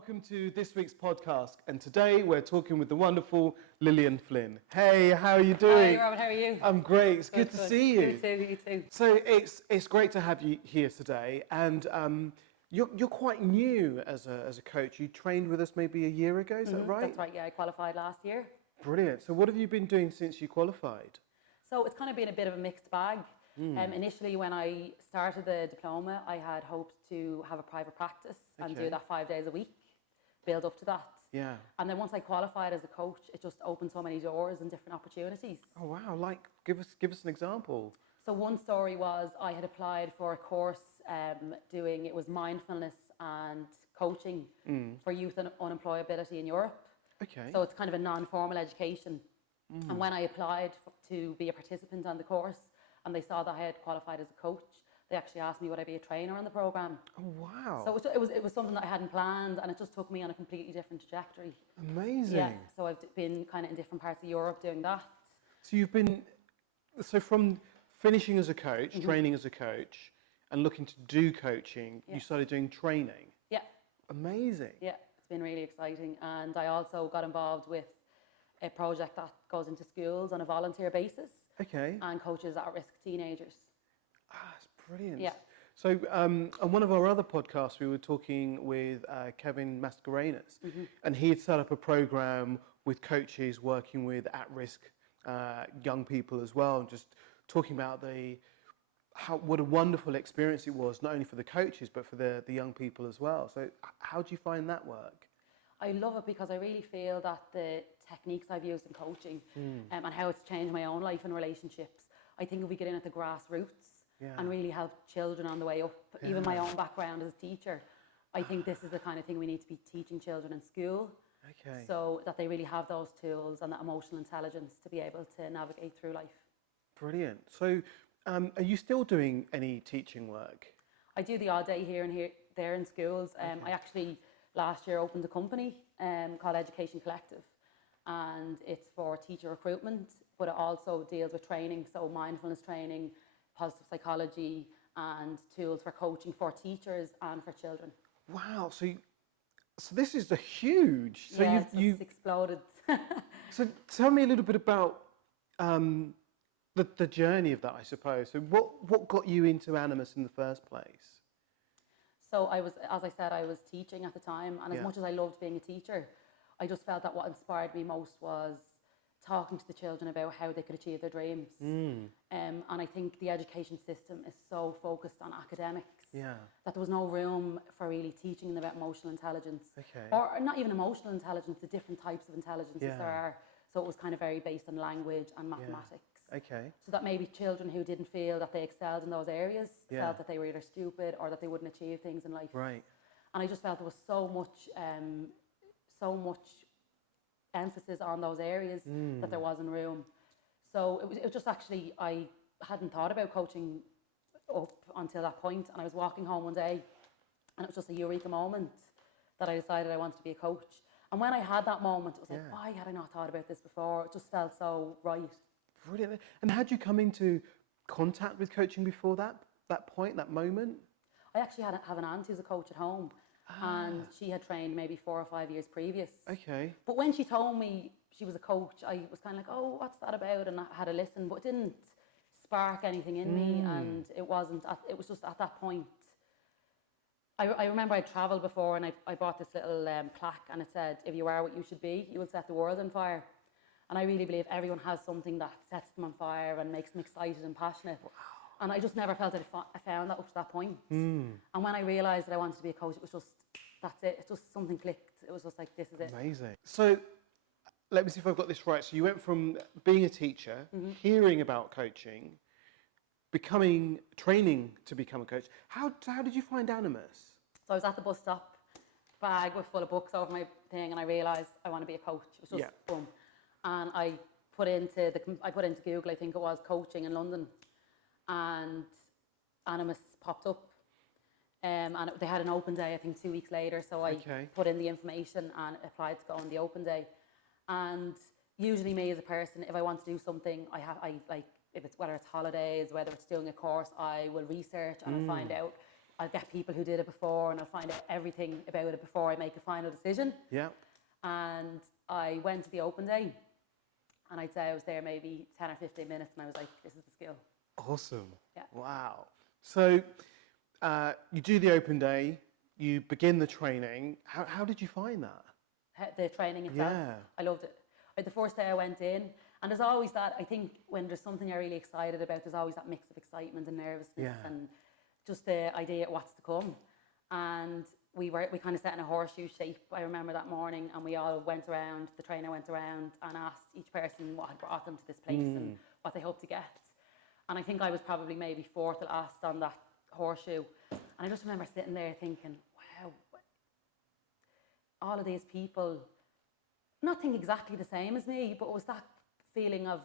Welcome to this week's podcast, and today we're talking with the wonderful Lilian Flynn. Hey, how are you doing? Hi, Robert, how are you? I'm great. It's good to see you. You too. So it's great to have you here today, and you're quite new as a coach. You trained with us maybe a year ago, is that right? That's right, yeah, I qualified last year. Brilliant. So what have you been doing since you qualified? So it's kind of been a bit of a mixed bag. Initially, when I started the diploma, I had hoped to have a private practice and do that 5 days a week, build up to that. Yeah. And then once I qualified as a coach, it just opened so many doors and different opportunities. Oh wow! Like, give us an example. So one story was I had applied for a course it was mindfulness and coaching for youth and unemployability in Europe. Okay. So it's kind of a non-formal education. And when I applied to be a participant on the course, and they saw that I had qualified as a coach, they actually asked me would I be a trainer on the program. Oh wow! So it was something that I hadn't planned, and it just took me on a completely different trajectory. Amazing. Yeah. So I've been kind of in different parts of Europe doing that. So from finishing as a coach, training as a coach, and looking to do coaching, you started doing training. Yeah. Amazing. Yeah, it's been really exciting, and I also got involved with a project that goes into schools on a volunteer basis. Okay. And coaches at-risk teenagers. Ah, that's brilliant. Yeah. So on one of our other podcasts, we were talking with Kevin Mascarenas, and he had set up a program with coaches working with at-risk young people as well, and just talking about what a wonderful experience it was, not only for the coaches, but for the young people as well. So how do you find that work? I love it because I really feel that the techniques I've used in coaching and how it's changed my own life and relationships, I think if we get in at the grassroots and really help children on the way up, even my own background as a teacher, I think this is the kind of thing we need to be teaching children in school. Okay. So that they really have those tools and that emotional intelligence to be able to navigate through life. Brilliant. So are you still doing any teaching work? I do the odd day here and there in schools. I actually last year opened a company called Education Collective, and it's for teacher recruitment, but it also deals with training, so mindfulness training, positive psychology, and tools for coaching for teachers and for children. Wow, so this is a huge... So you've exploded. So tell me a little bit about the journey of that, I suppose. So what got you into Animas in the first place? So as I said, I was teaching at the time, and as much as I loved being a teacher, I just felt that what inspired me most was talking to the children about how they could achieve their dreams. And I think the education system is so focused on academics that there was no room for really teaching them about emotional intelligence. Or not even emotional intelligence, the different types of intelligences there are. So it was kind of very based on language and mathematics. So that maybe children who didn't feel that they excelled in those areas felt that they were either stupid or that they wouldn't achieve things in life. Right. And I just felt there was so much emphasis on those areas that there wasn't room. So it was just actually, I hadn't thought about coaching up until that point, and I was walking home one day and it was just a eureka moment that I decided I wanted to be a coach. And when I had that moment, it was like, why had I not thought about this before? It just felt so right. Brilliant. And had you come into contact with coaching before that point, that moment? I actually have an aunt who's a coach at home, and she had trained maybe 4 or 5 years previous. Okay. But when she told me she was a coach, I was kind of like, oh, what's that about? And I had a listen, but it didn't spark anything in me, and it was just at that point. I remember I'd travelled before, and I bought this little plaque, and it said, if you are what you should be, you will set the world on fire. And I really believe everyone has something that sets them on fire and makes them excited and passionate. Wow. And I just never felt that I found that up to that point. And when I realised that I wanted to be a coach, it was just, that's it. It's just something clicked. It was just like, this is it. Amazing. So let me see if I've got this right. So you went from being a teacher, hearing about coaching, training to become a coach. How did you find Animas? So I was at the bus stop, bag full of books over my thing, and I realised I want to be a coach. It was just boom. And I put into Google, I think it was, coaching in London, and Animas popped up. And they had an open day, I think 2 weeks later, so I put in the information and applied to go on the open day. And usually me as a person, if I want to do something, if it's whether it's holidays, whether it's doing a course, I will research and I'll find out. I'll get people who did it before and I'll find out everything about it before I make a final decision. Yeah. And I went to the open day and I'd say I was there maybe 10 or 15 minutes and I was like, this is the skill. Awesome. Yeah. Wow. So you do the open day, you begin the training. How did you find that? The training itself, Yeah. I loved it. The first day I went in, and there's always that, I think when there's something you're really excited about, there's always that mix of excitement and nervousness and just the idea of what's to come. And we kind of sat in a horseshoe shape, I remember that morning, and we all went around, the trainer went around and asked each person what had brought them to this place and what they hoped to get. And I think I was probably maybe fourth last on that horseshoe. And I just remember sitting there thinking, wow, all of these people, not think exactly the same as me, but it was that feeling of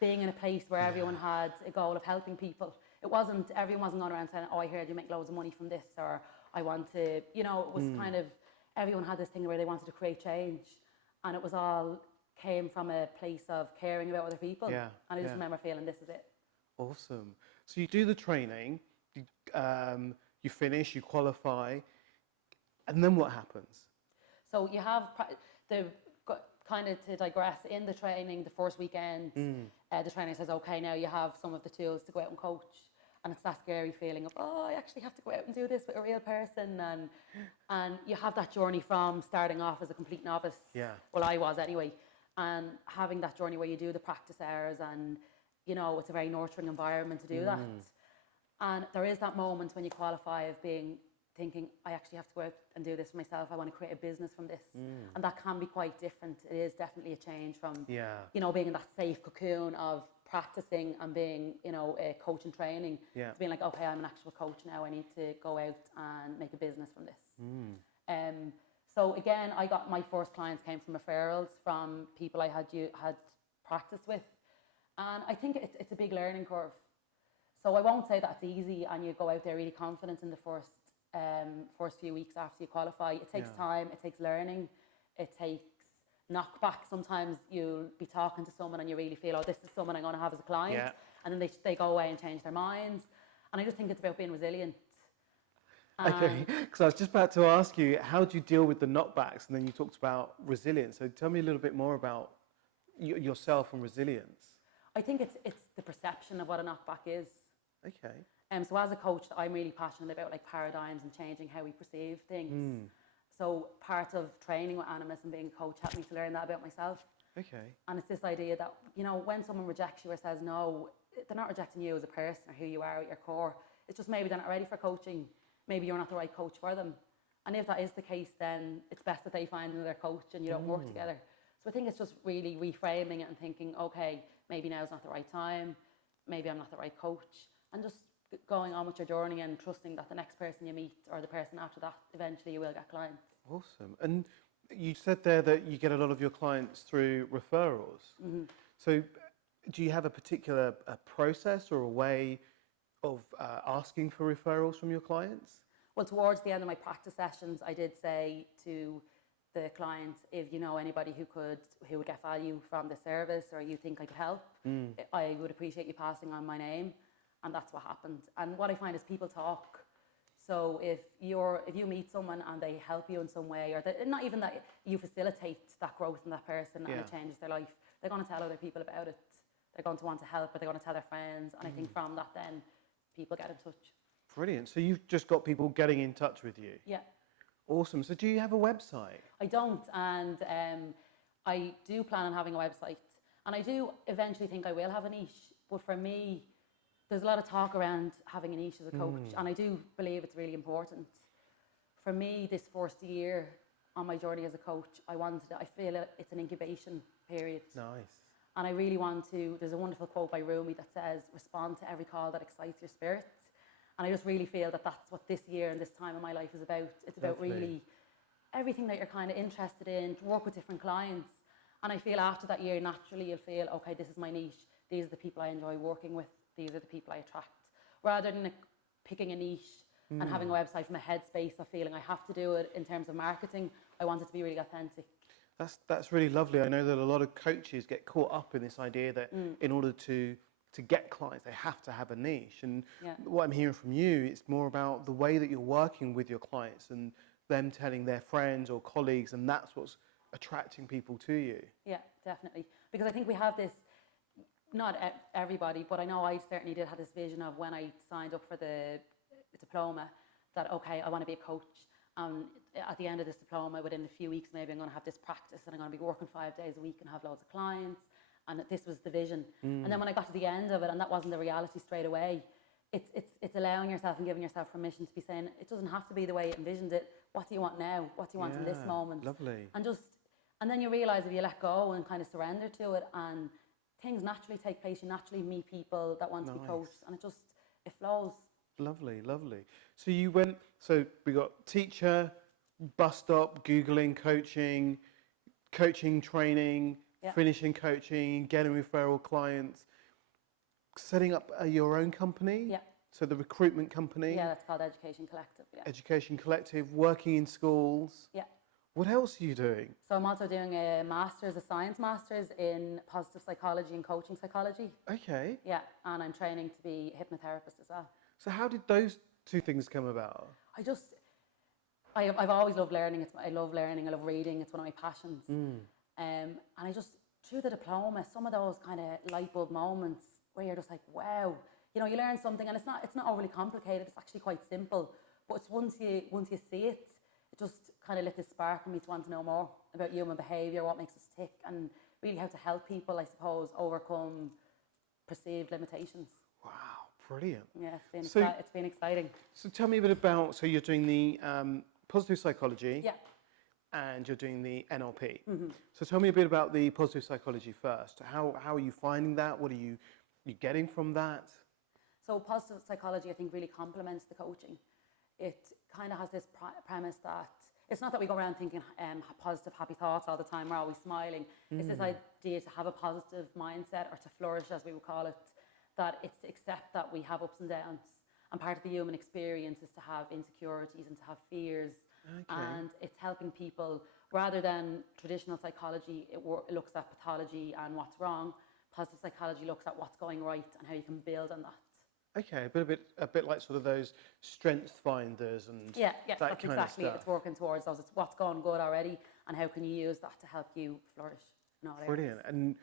being in a place where everyone had a goal of helping people. Everyone wasn't going around saying, oh, I heard you make loads of money from this, or I want to, it was kind of, everyone had this thing where they wanted to create change. And it was all came from a place of caring about other people. Yeah. And I just remember feeling, this is it. Awesome. So you do the training, you finish, you qualify, and then what happens? So you have kind of to digress, in the training, the first weekend, the trainer says, okay, now you have some of the tools to go out and coach. And it's that scary feeling of, oh, I actually have to go out and do this with a real person. And you have that journey from starting off as a complete novice. Yeah. Well, I was anyway. And having that journey where you do the practice hours and, it's a very nurturing environment to do that. And there is that moment when you qualify of thinking, I actually have to go out and do this for myself. I want to create a business from this. And that can be quite different. It is definitely a change from, being in that safe cocoon of practicing and being, a coach and training to being like, okay, I'm an actual coach now. I need to go out and make a business from this. So again, I got my first clients came from referrals from people I had practiced with. And I think it's a big learning curve. So I won't say that it's easy and you go out there really confident in the first few weeks after you qualify. It takes time, it takes learning, it takes knockback. Sometimes you'll be talking to someone and you really feel, oh, this is someone I'm going to have as a client. Yeah. And then they go away and change their minds. And I just think it's about being resilient. Okay, because I was just about to ask you, how do you deal with the knockbacks? And then you talked about resilience. So tell me a little bit more about yourself and resilience. I think it's the perception of what a knockback is. Okay. So as a coach, I'm really passionate about like paradigms and changing how we perceive things. So part of training with Animas and being a coach helped me to learn that about myself. Okay. And it's this idea that, when someone rejects you or says no, they're not rejecting you as a person or who you are at your core. It's just maybe they're not ready for coaching. Maybe you're not the right coach for them. And if that is the case, then it's best that they find another coach and you don't work together. So I think it's just really reframing it and thinking, okay, maybe now's not the right time. Maybe I'm not the right coach. And just going on with your journey and trusting that the next person you meet or the person after that, eventually you will get clients. Awesome. And you said there that you get a lot of your clients through referrals. So do you have a particular process or a way of asking for referrals from your clients? Well, towards the end of my practice sessions, I did say to the clients, if you know anybody who would get value from the service or you think I could help, I would appreciate you passing on my name. And that's what happened. And what I find is people talk. So if you meet someone and they help you in some way, or not even that you facilitate that growth in that person and it changes their life, they're going to tell other people about it. They're going to want to help, or they're going to tell their friends. And I think from that then, people get in touch. Brilliant. So you've just got people getting in touch with you? Yeah. Awesome. So do you have a website? I don't. And I do plan on having a website. And I do eventually think I will have a niche. But for me, there's a lot of talk around having a niche as a coach, and I do believe it's really important. For me, this first year on my journey as a coach, I feel it's an incubation period. Nice. And I really there's a wonderful quote by Rumi that says, respond to every call that excites your spirit. And I just really feel that that's what this year and this time in my life is about. It's about really everything that you're kind of interested in, to work with different clients. And I feel after that year, naturally you'll feel, okay, this is my niche. These are the people I enjoy working with. These are the people I attract. Rather than picking a niche and having a website from a headspace of feeling I have to do it in terms of marketing, I want it to be really authentic. That's really lovely. I know that a lot of coaches get caught up in this idea that in order to to get clients, they have to have a niche. And Yeah. what I'm hearing from you, it's more about the way that you're working with your clients and them telling their friends or colleagues, and that's what's attracting people to you. Yeah, definitely. Because I think we have this, not everybody, but I know I certainly did have this vision of when I signed up for the diploma that, okay, I want to be a coach. At the end of this diploma, within a few weeks, maybe I'm going to have this practice and I'm going to be working 5 days a week and have loads of clients. And that this was the vision. And then when I got to the end of it, and that wasn't the reality straight away, it's allowing yourself and giving yourself permission to be saying, it doesn't have to be the way you envisioned it. What do you want now? What do you want in this moment? Lovely. And then you realise if you let go and kind of surrender to it, and things naturally take place, you naturally meet people that want to be coached, and it flows. Lovely, lovely. So we got teacher, bus stop, Googling coaching training, finishing coaching, getting referral clients, setting up your own company. Yeah. So the recruitment company. Yeah, that's called Education Collective. Yeah. Education Collective, working in schools. Yeah. What else are you doing? So I'm also doing a science master's in positive psychology and coaching psychology. Okay. Yeah, and I'm training to be a hypnotherapist as well. So how did those two things come about? I've always loved learning. I love learning. I love reading. It's one of my passions. And I just, through the diploma, some of those kind of light bulb moments where you're just like, wow, you learn something, and it's not overly complicated. It's actually quite simple. But it's once you see it, it just kind of lit this spark in me to want to know more about human behaviour, what makes us tick, and really how to help people, I suppose, overcome perceived limitations. Wow, brilliant. Yeah, it's been exciting. So tell me a bit about, so you're doing the positive psychology. Yeah. And you're doing the NLP. So tell me a bit about the positive psychology first. How are you finding that? What are you getting from that? So positive psychology, I think, really complements the coaching. It kind of has this premise that it's not that we go around thinking positive, happy thoughts all the time. We're always smiling. It's this idea to have a positive mindset, or to flourish, as we would call it. That it's to accept that we have ups and downs, and part of the human experience is to have insecurities and to have fears. Okay. And it's helping people, rather than traditional psychology, it looks at pathology and what's wrong. Positive psychology looks at what's going right and how you can build on that. Okay, a bit like sort of those strength finders and that's kind exactly of stuff. It's working towards those. It's what's going good already and how can you use that to help you flourish in all areas. Brilliant. And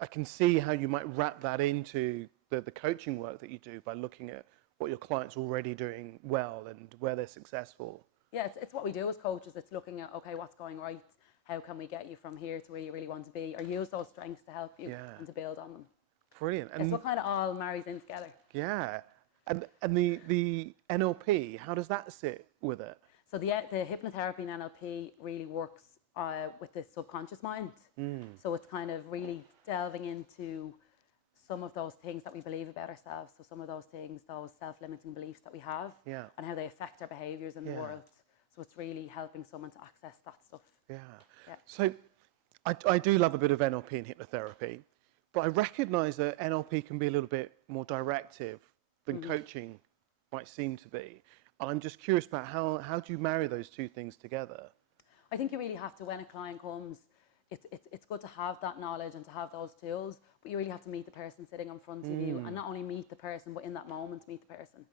I can see how you might wrap that into the coaching work that you do by looking at what your clients are already doing well and where they're successful. Yeah, it's what we do as coaches. It's looking at, okay, what's going right? How can we get you from here to where you really want to be? Or use those strengths to help you and to build on them. Brilliant. And it's what kind of all marries in together. Yeah. And the NLP, how does that sit with it? So the hypnotherapy and NLP really works with the subconscious mind. So it's kind of really delving into some of those things that we believe about ourselves. So some of those things, those self-limiting beliefs that we have, and how they affect our behaviours in the world. So it's really helping someone to access that stuff. Yeah. So I do love a bit of NLP and hypnotherapy, but I recognise that NLP can be a little bit more directive than coaching might seem to be. And I'm just curious about how do you marry those two things together? I think you really have to, when a client comes, it's good to have that knowledge and to have those tools, but you really have to meet the person sitting in front of you, and not only meet the person, but in that moment meet the person.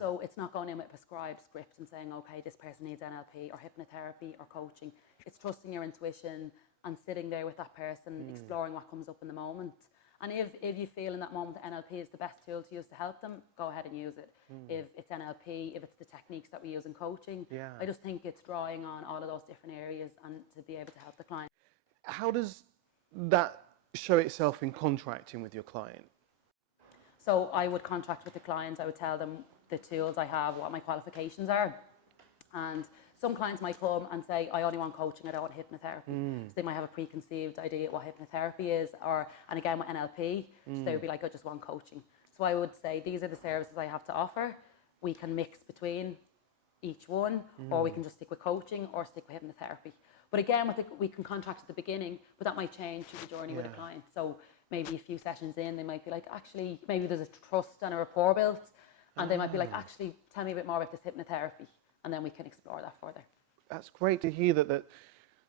So it's not going in with a prescribed script and saying, okay, this person needs NLP or hypnotherapy or coaching. It's trusting your intuition and sitting there with that person, exploring what comes up in the moment. And if you feel in that moment that NLP is the best tool to use to help them, go ahead and use it. If it's NLP, if it's the techniques that we use in coaching, I just think it's drawing on all of those different areas and to be able to help the client. How does that show itself in contracting with your client? So I would contract with the clients. I would tell them the tools I have, what my qualifications are. And some clients might come and say, I only want coaching, I don't want hypnotherapy. So they might have a preconceived idea what hypnotherapy is, and again with NLP, so they would be like, I just want coaching. So I would say, these are the services I have to offer. We can mix between each one, or we can just stick with coaching or stick with hypnotherapy. But again, we can contract at the beginning, but that might change through the journey with a client. So maybe a few sessions in, they might be like, actually, maybe there's a trust and a rapport built, and they might be like, actually, tell me a bit more about this hypnotherapy, and then we can explore that further. That's great to hear that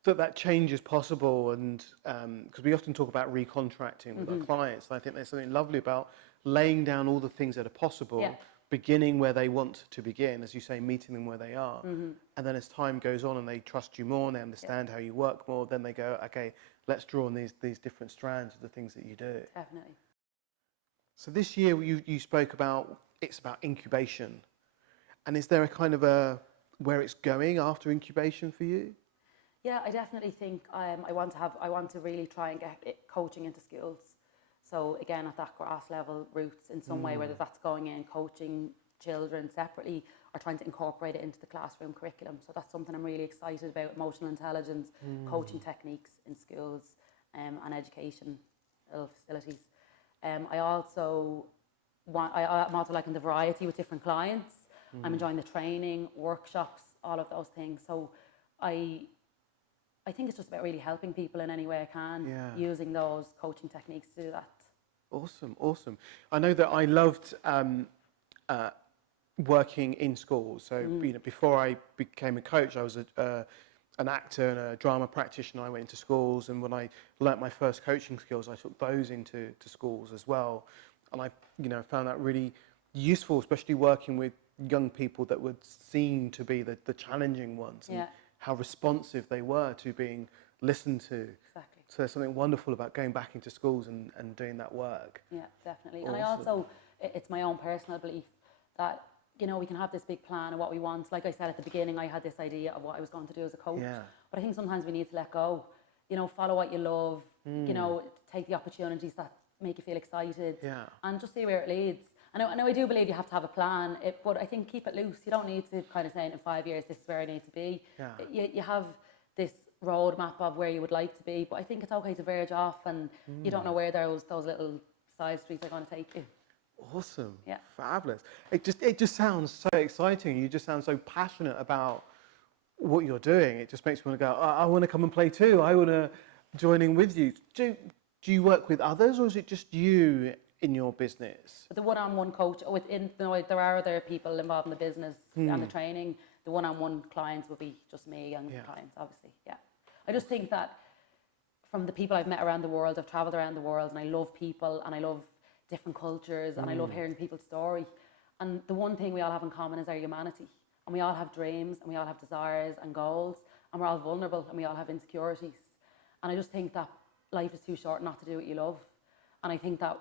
that change is possible, and because we often talk about recontracting with our clients, and I think there's something lovely about laying down all the things that are possible, beginning where they want to begin, as you say, meeting them where they are, and then as time goes on and they trust you more and they understand how you work more, then they go, okay, let's draw on these different strands of the things that you do. Definitely. So this year you spoke about, it's about incubation, and is there a kind of where it's going after incubation for you? Yeah, I definitely think I want to really try and get coaching into schools. So again, at that grass level roots in some way, whether that's going in coaching children separately or trying to incorporate it into the classroom curriculum. So that's something I'm really excited about: emotional intelligence, coaching techniques in schools, and educational facilities. I'm also liking the variety with different clients. I'm enjoying the training, workshops, all of those things. So I think it's just about really helping people in any way I can, using those coaching techniques to do that. Awesome. I know that I loved working in schools. So before I became a coach, I was an actor and a drama practitioner. I went into schools, and when I learnt my first coaching skills, I took those into schools as well. And I found that really useful, especially working with young people that would seem to be the challenging ones, and how responsive they were to being listened to. Exactly. So there's something wonderful about going back into schools and doing that work. Yeah, definitely. Awesome. And I also, it's my own personal belief that, we can have this big plan of what we want. Like I said at the beginning, I had this idea of what I was going to do as a coach. Yeah. But I think sometimes we need to let go, follow what you love, take the opportunities that make you feel excited, and just see where it leads. I know I do believe you have to have a plan, but I think keep it loose. You don't need to kind of say in 5 years, this is where I need to be. Yeah. You have this roadmap of where you would like to be, but I think it's okay to verge off, and you don't know where those little side streets are going to take you. Awesome. Yeah. Fabulous. It just sounds so exciting. You just sound so passionate about what you're doing. It just makes me want to go, I want to come and play too. I want to join in with you. Do you work with others, or is it just you in your business? The one-on-one coach, there are other people involved in the business and the training. The one-on-one clients would be just me and the clients, obviously. Yeah. I just think that from the people I've met around the world, I've traveled around the world, and I love people, and I love different cultures, and I love hearing people's story. And the one thing we all have in common is our humanity. And we all have dreams, and we all have desires and goals, and we're all vulnerable, and we all have insecurities. And I just think that life is too short not to do what you love. And I think that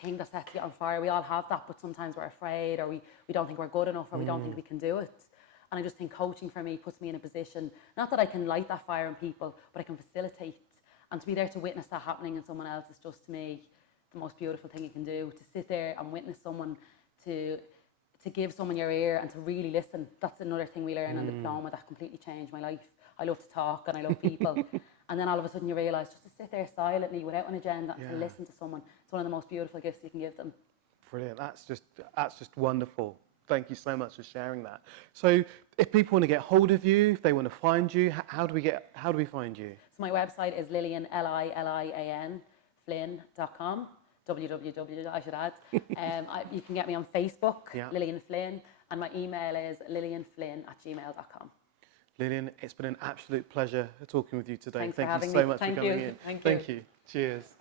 thing that sets you on fire, we all have that, but sometimes we're afraid, or we don't think we're good enough, or we don't think we can do it. And I just think coaching for me puts me in a position, not that I can light that fire in people, but I can facilitate. And to be there to witness that happening in someone else is just, to me, the most beautiful thing you can do. To sit there and witness someone, to give someone your ear and to really listen. That's another thing we learn in the diploma that completely changed my life. I love to talk and I love people. And then all of a sudden you realise just to sit there silently without an agenda and to listen to someone, it's one of the most beautiful gifts you can give them. Brilliant. That's just wonderful. Thank you so much for sharing that. So if people want to get hold of you, if they want to find you, how do we find you? So my website is Lilian, Lilian, Flynn.com. www, I should add. You can get me on Facebook, Lilian Flynn, and my email is lilianflynn@gmail.com. Lilian, it's been an absolute pleasure talking with you today. Thanks for having you so me. much for coming in. Thank you. Thank you. Cheers.